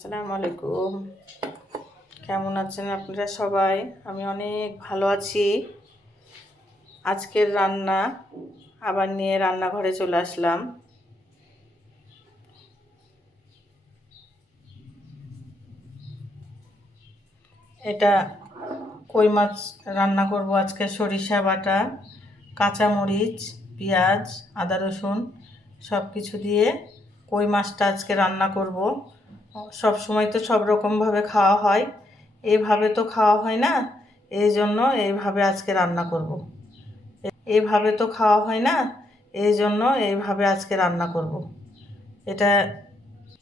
আসসালামু আলাইকুম। কেমন আছেন আপনারা সবাই? আমি অনেক ভালো আছি। আজকের রান্না আবার নিয়ে রান্নাঘরে চলে আসলাম। এটা কই মাছ রান্না করব আজকে। সরিষা বাটা, কাঁচামরিচ, পেঁয়াজ, আদা রসুন সব কিছু দিয়ে কই মাছটা আজকে রান্না করব। সব সময় তো সব রকমভাবে খাওয়া হয়, এইভাবে তো খাওয়া হয় না, এই জন্য এইভাবে আজকে রান্না করব। এইভাবে তো খাওয়া হয় না, এই জন্য এইভাবে আজকে রান্না করব। এটা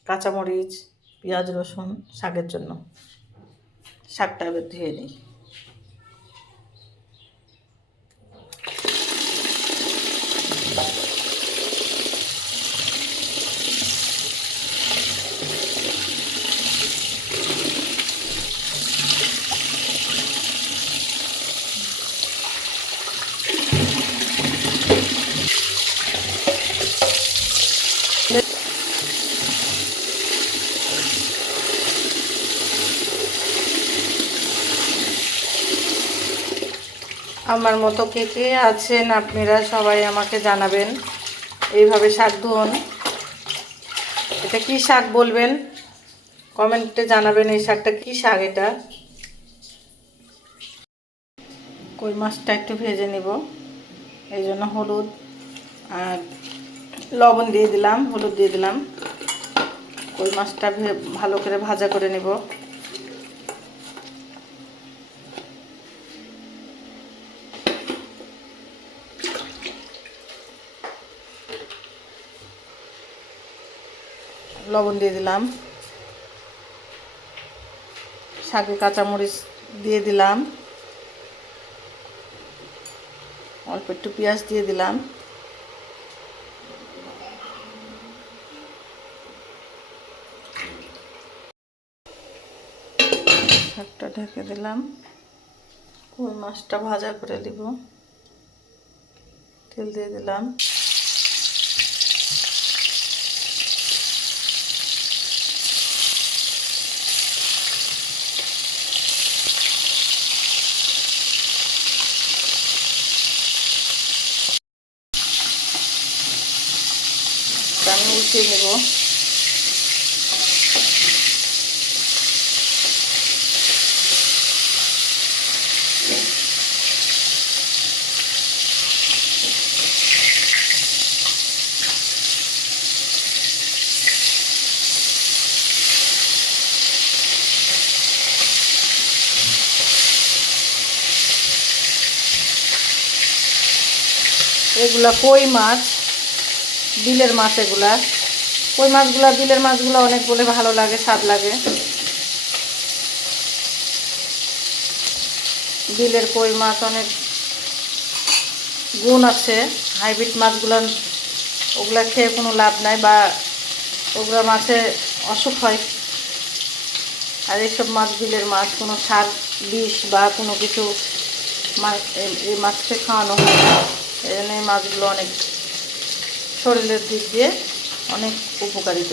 কাঁচামরিচ, পেঁয়াজ, রসুন শাকের জন্য। শাকটা এবার ধুয়ে নিই। আমার মতো কে কে আছেন আপনারা সবাই আমাকে জানাবেন। এইভাবে শাক ধুন। এটা কি শাক বলবেন, কমেন্টে জানাবেন। এই শাকটা কি শাক? এটা কই মাছটা একটু ভেজে নিব, এই জন্য হলুদ আর লবণ দিয়ে দিলাম, হলুদ দিয়ে দিলাম। কই মাছটা ভালো করে ভাজা করে নেব। লবণ দিয়ে দিলাম, শাকে কাঁচামরিচ দিয়ে দিলাম, অল্প একটু পেঁয়াজ দিয়ে দিলাম, শাকটা ঢেকে দিলাম। কই মাছটা ভাজা করে দিব, তেল দিয়ে দিলাম। আমি উঠিয়ে নেব। এগুলা কই মাছ, বিলের মাছ। এগুলা কই মাছগুলা, বিলের মাছগুলো অনেক বলে ভালো লাগে, স্বাদ লাগে। বিলের কই মাছ অনেক গুণ আছে। হাইব্রিড মাছগুলো ওগুলা খেয়ে কোনো লাভ নাই, বা ওগুলা মাছে অসুখ হয়। আর এইসব মাছ বিলের মাছ, কোনো সার, বিষ বা কোনো কিছু মাছ এই মাছকে খাওয়ানো হয় না। এই জন্য এই মাছগুলো অনেক শরীরের দিক দিয়ে অনেক উপকারিত।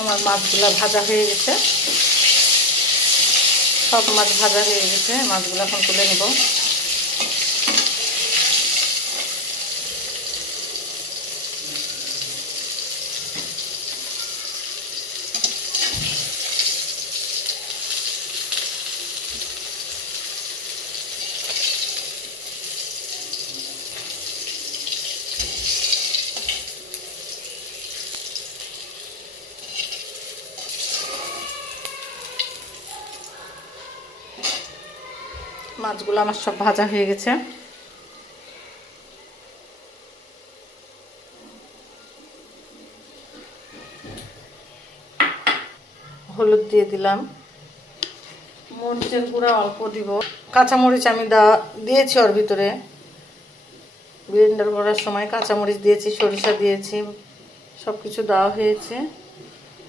আমার মাছগুলো ভাজা হয়ে গেছে, সব মাছ ভাজা হয়ে গেছে। মাছগুলো এখন তুলে নেব। মাছগুলো আমার সব ভাজা হয়ে গেছে। হলুদ দিয়ে দিলাম, মরিচের গুঁড়া অল্প দিব। কাঁচামরিচ আমি দিয়েছি ওর ভিতরে। ব্লেন্ডার করার সময় কাঁচামরিচ দিয়েছি, সরিষা দিয়েছি, সব কিছু দেওয়া হয়েছে।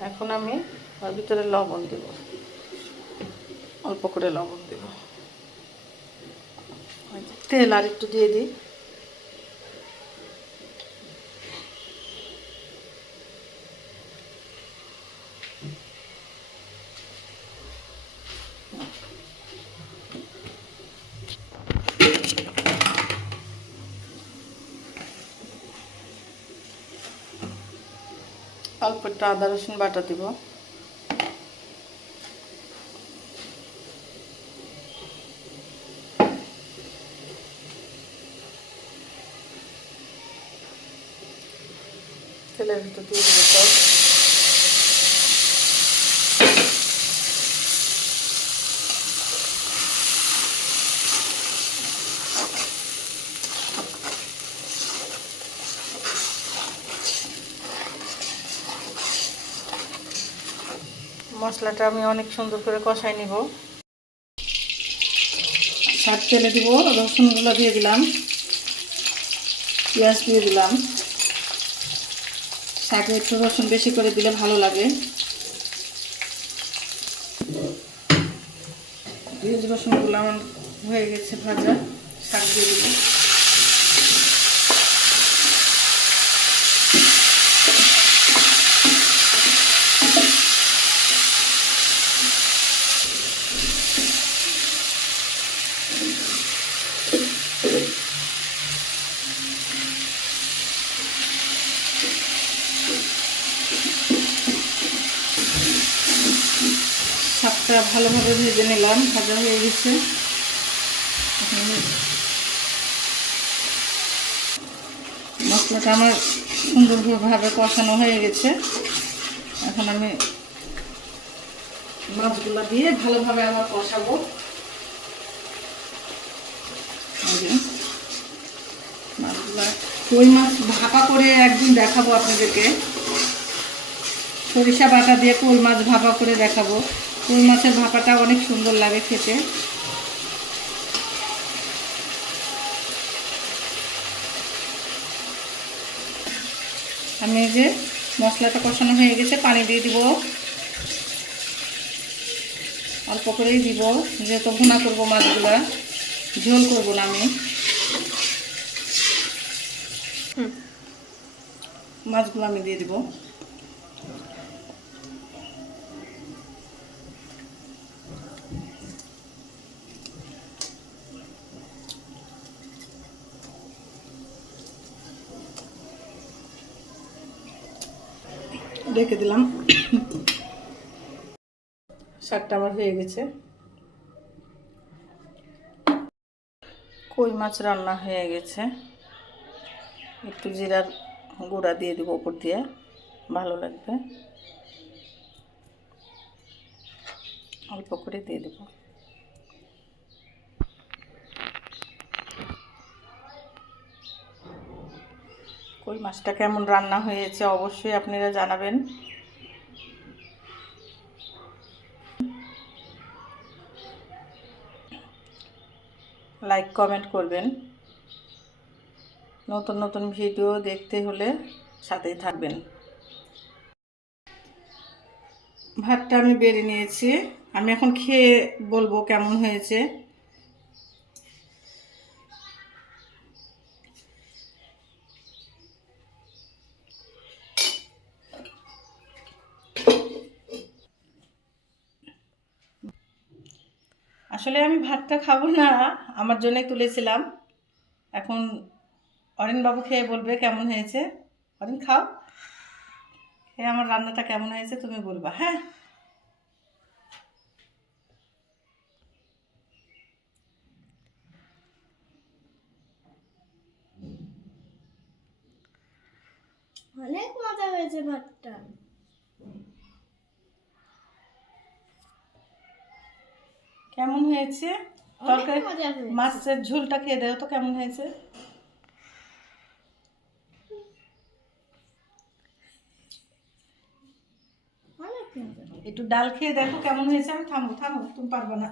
এখন আমি ওর ভিতরে লবণ দেব, অল্প করে লবণ দেব। তেল আর একটু দিয়ে দিই। অল্প একটু আদা রসুন বাটা দিব। তেলের ভিতর দিয়ে দেবো সব। মশলাটা আমি অনেক সুন্দর করে কষাই নিব। শাক তেলে দিব, রসুনগুলো দিয়ে দিলাম, পেঁয়াজ দিয়ে দিলাম। শাকে একটু রসুন বেশি করে দিলে ভালো লাগে। পেঁয়াজ রসুনগুলো আমার হয়ে গেছে ভাজা, শাক দিয়ে দিব। শাকটা ভালোভাবে ভেজে নিলাম, ভাজা হয়ে গেছে। মশলাটা আমার সুন্দরভাবে কষানো হয়ে গেছে। এখন আমি মাছগুলো দিয়ে ভালোভাবে আবার কষাবো। মাছগুলা কই মাছ ভাপা করে একদিন দেখাবো আপনাদেরকে। সরিষা বাটা দিয়ে কই মাছ ভাপা করে দেখাবো। কই মাছের ভাপাটা অনেক সুন্দর লাগে খেতে। আমি এই যে মশলাটা কষানো হয়ে গেছে, পানি দিয়ে দিব। অল্প করেই দিব, যেহেতু ভুনা করবো মাছগুলা, ঝোল করবো না আমি। মাছগুলো আমি দিয়ে দিব। রেখে দিলাম। শাকটা আমার হয়ে গেছে। কই মাছ রান্না হয়ে গেছে। একটু জিরার গুঁড়া দিয়ে দিব উপর দিয়ে, ভালো লাগবে। অল্প করে দিয়ে দেব। কই মাছটা কেমন রান্না হয়েছে অবশ্যই আপনারা জানাবেন। লাইক কমেন্ট করবেন। নতুন নতুন ভিডিও দেখতে হলে সাথেই থাকবেন। ভাতটা আমি বেড়ে নিয়েছি, আমি এখন খেয়ে বলবো কেমন হয়েছে। আসলে আমি ভাতটা খাবো না, আমার জন্যই তুলেছিলাম। এখন অরিন বাবু খেয়ে বলবে কেমন হয়েছে। অরিন খাও, খেয়ে আমার রান্নাটা কেমন হয়েছে তুমি বলবা, হ্যাঁ। অনেক মজা হয়েছে ভাতটা। কেমন হয়েছে তরকারি? মাছের ঝোলটা খেয়ে দেও তো কেমন হয়েছে। একটু ডাল খেয়ে দেখো কেমন হয়েছে। আমি থামো থামো, তুমি পারবে না।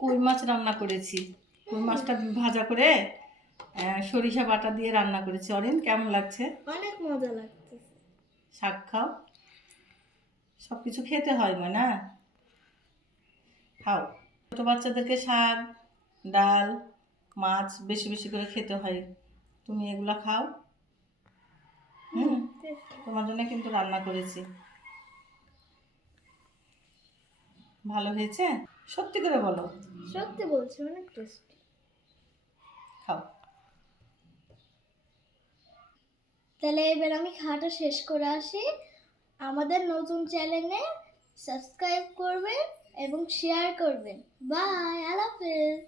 কই মাছ রান্না করেছি, কই মাছটা ভাজা করে সরিষা বাটা দিয়ে রান্না করেছি। অরিন কেমন লাগছে? অনেক মজা লাগছে। শাক খাও, সব কিছু খেতে হয় না, খাও। ছোটো বাচ্চাদেরকে শাক, ডাল, মাছ বেশি বেশি করে খেতে হয়। তুমি এগুলা খাও। তোমার জন্য কিন্তু রান্না করেছি। ভালো হয়েছে? সত্যি করে বলো। সত্যি বলছি, অনেক টেস্টি। খাও। তাহলে এবার আমি খাওয়াটা শেষ করে আসি। আমাদের নতুন চ্যানেলে সাবস্ক্রাইব করবেন এবং শেয়ার করবেন। বাই, আল্লাহ হাফেজ।